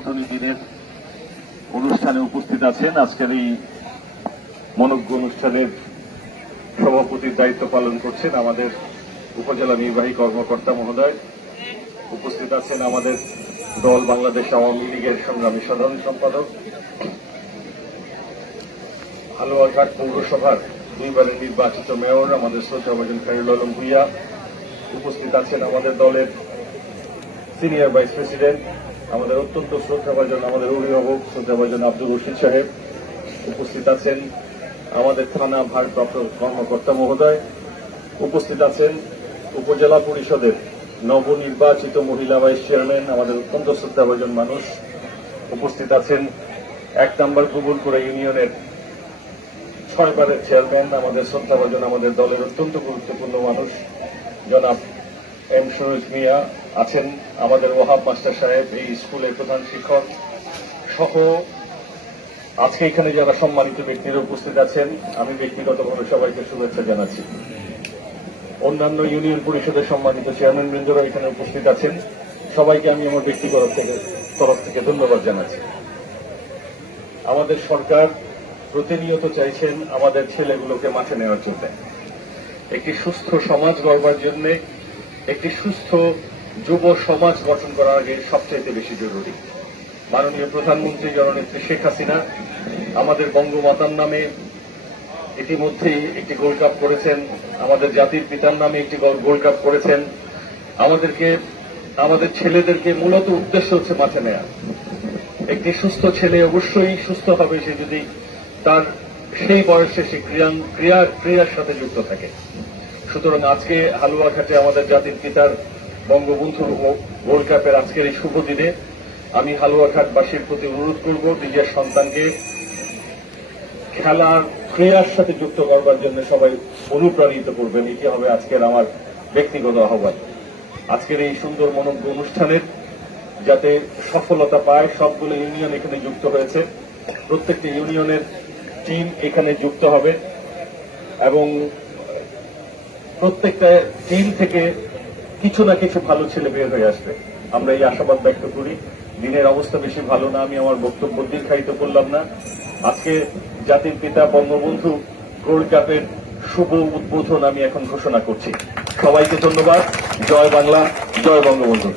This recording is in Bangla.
উদ্বোধনী দিনের অনুষ্ঠানে উপস্থিত আছেন। আজকের এই মনোজ্ঞ অনুষ্ঠানের সভাপতির দায়িত্ব পালন করছেন আমাদের উপজেলা নির্বাহী কর্মকর্তা মহোদয়। উপস্থিত আছেন আমাদের দল বাংলাদেশ আওয়ামী লীগের সংগ্রামী সাধারণ সম্পাদক, হালুয়াঘাট পৌরসভার দুইবারের নির্বাচিত মেয়র আমাদের শ্রদ্ধাভাজন খায়রুল আলম ভূঁইয়া। উপস্থিত আছেন আমাদের দলের সিনিয়র ভাইস প্রেসিডেন্ট, আমাদের অত্যন্ত শ্রদ্ধাভাজন আমাদের অভিভাবক শ্রদ্ধাভাজন আব্দুর রশিদ সাহেব। উপস্থিত আছেন আমাদের থানা ভারপ্রাপ্ত কর্মকর্তা মহোদয়। উপস্থিত আছেন উপজেলা পরিষদের নবনির্বাচিত মহিলা ভাইস চেয়ারম্যান, আমাদের অত্যন্ত শ্রদ্ধাভাজন মানুষ। উপস্থিত আছেন 1 নম্বর কবুলপুরা ইউনিয়নের 6 বারের চেয়ারম্যান, আমাদের শ্রদ্ধাভাজন আমাদের দলের অত্যন্ত গুরুত্বপূর্ণ মানুষ জনাব এম সুরজ মিয়া। আছেন আমাদের ওয়াহাব মাস্টার সাহেব, এই স্কুলের প্রধান শিক্ষক সহ আজকে এখানে যারা সম্মানিত ব্যক্তিরা উপস্থিত আছেন, আমি ব্যক্তিগতভাবে সবাইকে শুভেচ্ছা জানাচ্ছি। অন্যান্য ইউনিয়ন পরিষদের সম্মানিত চেয়ারম্যান বৃন্দরা এখানে উপস্থিত আছেন, সবাইকে আমি আমার ব্যক্তিগত তরফ থেকে ধন্যবাদ জানাচ্ছি। আমাদের সরকার প্রতিনিয়ত চাইছেন আমাদের ছেলেগুলোকে মাঠে নেওয়ার জন্য, একটি সুস্থ সমাজ গড়বার জন্য, একটি সুস্থ যুব সমাজ গঠন করার আগে সবচাইতে বেশি জরুরি। মাননীয় প্রধানমন্ত্রী জননেত্রী শেখ হাসিনা আমাদের বঙ্গমাতার নামে ইতিমধ্যেই একটি গোল্ড কাপ করেছেন, আমাদের জাতির পিতার নামে একটি গোল্ড কাপ করেছেন। আমাদের ছেলেদেরকে মূলত উদ্দেশ্য হচ্ছে মাঠে নেয়া। একটি সুস্থ ছেলে অবশ্যই সুস্থ হবে সে যদি তার সেই বয়সে সে ক্রীড়ার সাথে যুক্ত থাকে। সুতরাং আজকে হালুয়াঘাটে আমাদের জাতির পিতার বঙ্গবন্ধু গোল্ড কাপের আজকের এই শুভ দিনে আমি হালুয়াঘাটবাসীর প্রতি অনুরোধ করব নিজের সন্তানকে ক্রীড়ার সাথে যুক্ত করবার জন্য সবাই অনুপ্রাণিত করবেন। এটি হবে আজকের আমার ব্যক্তিগত আহ্বান। আজকের এই সুন্দর মনোজ্ঞ অনুষ্ঠানের যাতে সফলতা পায়, সবগুলো ইউনিয়ন এখানে যুক্ত হয়েছে, প্রত্যেকটি ইউনিয়নের টিম এখানে যুক্ত হবে এবং প্রত্যেকটা টিম থেকে কিছু না কিছু ভালো ছেলে বের হয়ে আসবে, আমরা এই আশাবাদ ব্যক্ত করি। দিনের অবস্থা বেশি ভালো না, আমি আমার বক্তব্য দীর্ঘায়িত করলাম না। আজকে জাতির পিতা বঙ্গবন্ধু গোল্ড কাপের শুভ উদ্বোধন আমি এখন ঘোষণা করছি। সবাইকে ধন্যবাদ। জয় বাংলা, জয় বঙ্গবন্ধু।